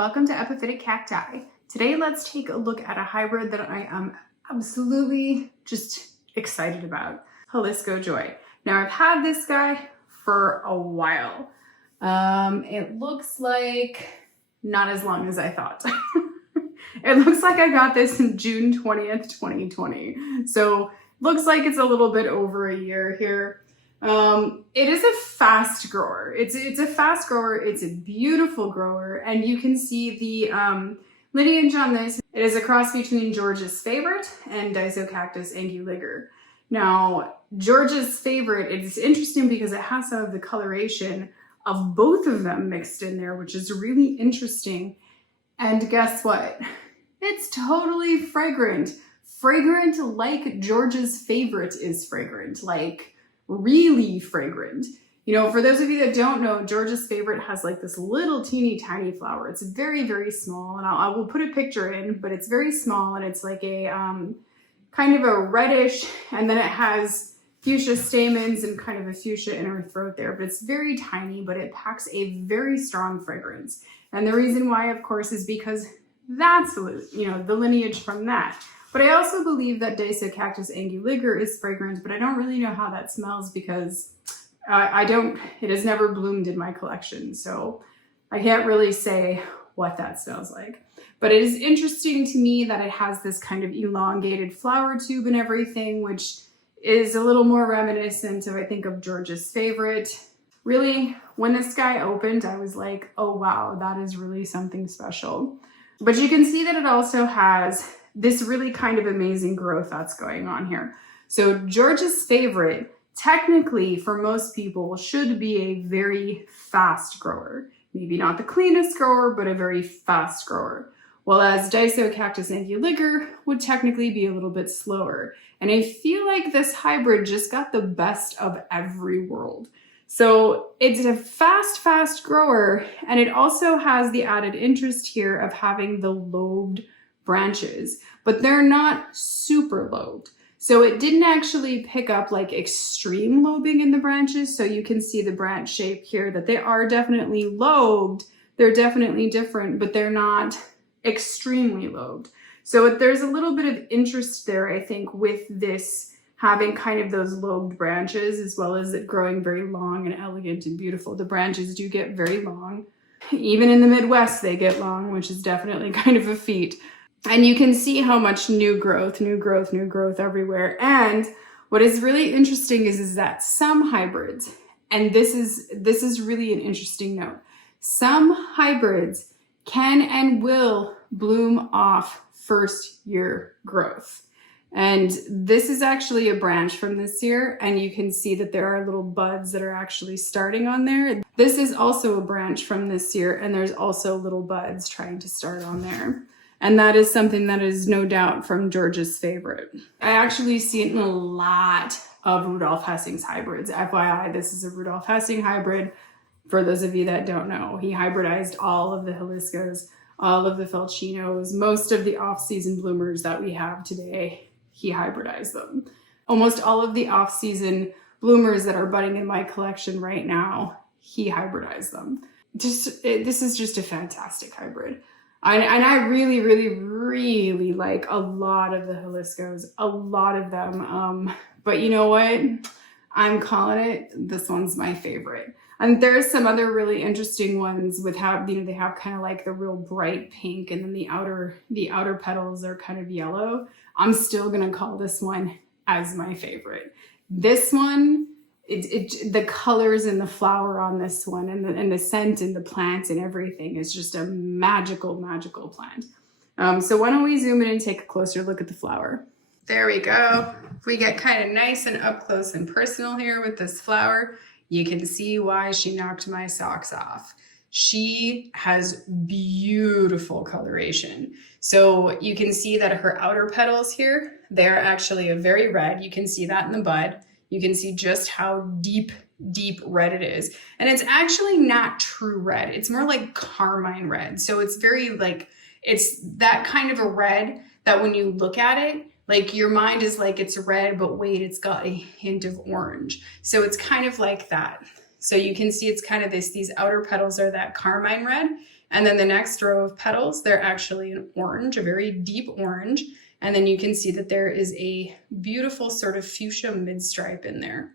welcome to Epiphytic Cacti. Today let's take a look at a hybrid that I am absolutely just excited about, Jalisco Joy. Now I've had this guy for a while. It looks like not as long as I thought. It looks like I got this in June 20th, 2020. So looks like it's a little bit over a year here. It is a fast grower. It's a fast grower. It's a beautiful grower. And you can see the lineage on this. It is a cross between George's Favorite and Disocactus anguliger. Now, George's Favorite, it's interesting because it has some of the coloration of both of them mixed in there, which is really interesting. And guess what? It's totally fragrant. Fragrant like George's Favorite is fragrant, like really fragrant. You know, for those of you that don't know, George's Favorite has like this little teeny tiny flower. It's very, very small, and I will put a picture in, but it's very small and it's like a kind of a reddish, and then it has fuchsia stamens and kind of a fuchsia inner throat there, but it's very tiny, but it packs a very strong fragrance. And the reason why, of course, is because that's, you know, the lineage from that. But I also believe that Disocactus anguliger is fragrant, but I don't really know how that smells because it has never bloomed in my collection. So I can't really say what that smells like. But it is interesting to me that it has this kind of elongated flower tube and everything, which is a little more reminiscent of, I think, of George's Favorite. Really, when this guy opened, I was like, oh wow, that is really something special. But you can see that it also has this really kind of amazing growth that's going on here. So George's Favorite, technically for most people, should be a very fast grower. Maybe not the cleanest grower, but a very fast grower. While as Disocactus anguliger would technically be a little bit slower. And I feel like this hybrid just got the best of every world. So it's a fast grower, and it also has the added interest here of having the lobed branches, but they're not super lobed. So it didn't actually pick up like extreme lobing in the branches. So you can see the branch shape here that they are definitely lobed. They're definitely different, but they're not extremely lobed. So there's a little bit of interest there, I think, with this having kind of those lobed branches, as well as it growing very long and elegant and beautiful. The branches do get very long. Even in the Midwest, they get long, which is definitely kind of a feat. And you can see how much new growth everywhere. And what is really interesting is that some hybrids, and this is really an interesting note, some hybrids can and will bloom off first year growth. And this is actually a branch from this year, and you can see that there are little buds that are actually starting on there. This is also a branch from this year, and there's also little buds trying to start on there. And that is something that is no doubt from George's Favorite. I actually see it in a lot of Rudolph Hessing's hybrids. FYI, this is a Rudolph Hessing hybrid. For those of you that don't know, he hybridized all of the Jaliscos, all of the Felcinos, most of the off-season bloomers that we have today. He hybridized them. Almost all of the off-season bloomers that are budding in my collection right now, he hybridized them. This is just a fantastic hybrid. And I really like a lot of the Jaliscos, a lot of them. But you know what? I'm calling it, this one's my favorite. And there's some other really interesting ones with how, you know, they have kind of like the real bright pink, and then the outer petals are kind of yellow. I'm still gonna call this one as my favorite. This one, the colors in the flower on this one, and the scent and the plant and everything is just a magical plant. So why don't we zoom in and take a closer look at the flower? There we go. If we get kind of nice and up close and personal here with this flower, you can see why she knocked my socks off. She has beautiful coloration. So you can see that her outer petals here, they're actually a very red. You can see that in the bud. You can see just how deep red it is. And it's actually not true red. It's more like Carmine red. So it's very like, it's that kind of a red that when you look at it, like your mind is like, it's red, but wait, it's got a hint of orange. So it's kind of like that. So you can see it's kind of these outer petals are that Carmine red, And then the next row of petals, they're actually an orange, a very deep orange. And then you can see that there is a beautiful sort of fuchsia midstripe in there.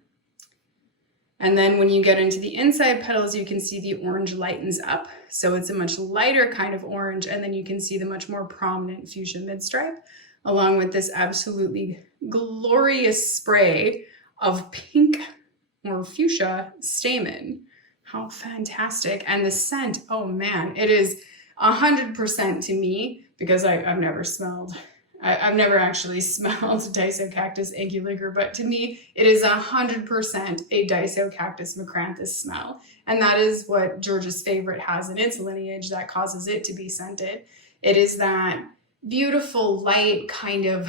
And then when you get into the inside petals, you can see the orange lightens up. So it's a much lighter kind of orange. And then you can see the much more prominent fuchsia midstripe, along with this absolutely glorious spray of pink or fuchsia stamen. How fantastic. And the scent, oh man, it is 100% to me, because I've never smelled, I've never actually smelled Disocactus anguliger, but to me, it is 100% a Disocactus macranthus smell. And that is what George's Favorite has in its lineage that causes it to be scented. It is that beautiful, light kind of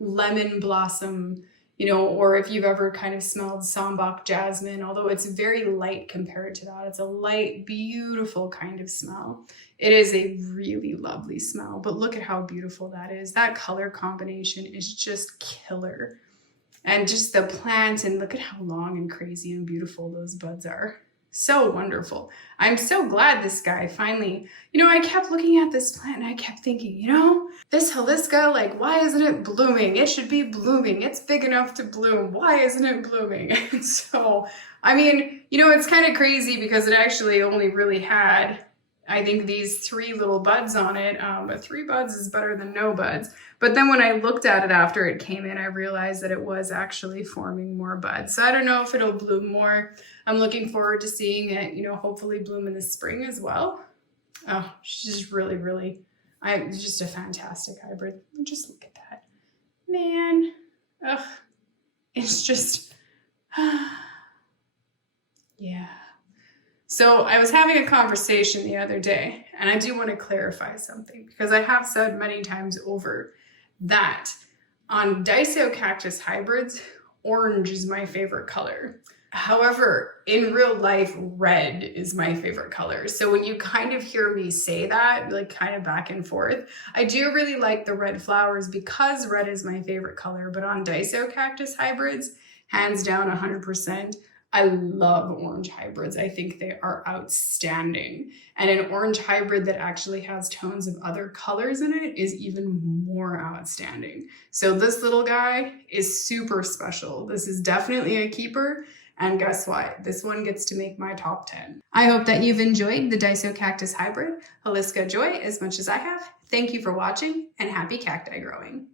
lemon blossom, you know, or if you've ever kind of smelled Sambac jasmine, although it's very light compared to that. It's a light, beautiful kind of smell. It is a really lovely smell, but look at how beautiful that is. That color combination is just killer. And just the plant, and look at how long and crazy and beautiful those buds are. So wonderful. I'm so glad this guy finally, you know, I kept looking at this plant and I kept thinking, you know, this Jalisco, like, why isn't it blooming? It should be blooming. It's big enough to bloom. Why isn't it blooming? And so, I mean, you know, it's kind of crazy because it actually only really had, I think, these 3 little buds on it, but 3 buds is better than no buds. But then when I looked at it after it came in, I realized that it was actually forming more buds. So I don't know if it'll bloom more. I'm looking forward to seeing it, you know, hopefully bloom in the spring as well. Oh, she's just really, really, it's just a fantastic hybrid. Just look at that. Man, ugh, it's just, yeah. So I was having a conversation the other day, and I do want to clarify something, because I have said many times over that on Disocactus hybrids, orange is my favorite color. However, in real life, red is my favorite color. So when you kind of hear me say that, like kind of back and forth, I do really like the red flowers because red is my favorite color. But on Disocactus hybrids, hands down 100%, I love orange hybrids. I think they are outstanding. And an orange hybrid that actually has tones of other colors in it is even more outstanding. So this little guy is super special. This is definitely a keeper. And guess what? This one gets to make my top 10. I hope that you've enjoyed the Disocactus hybrid Jalisco Joy as much as I have. Thank you for watching, and happy cacti growing.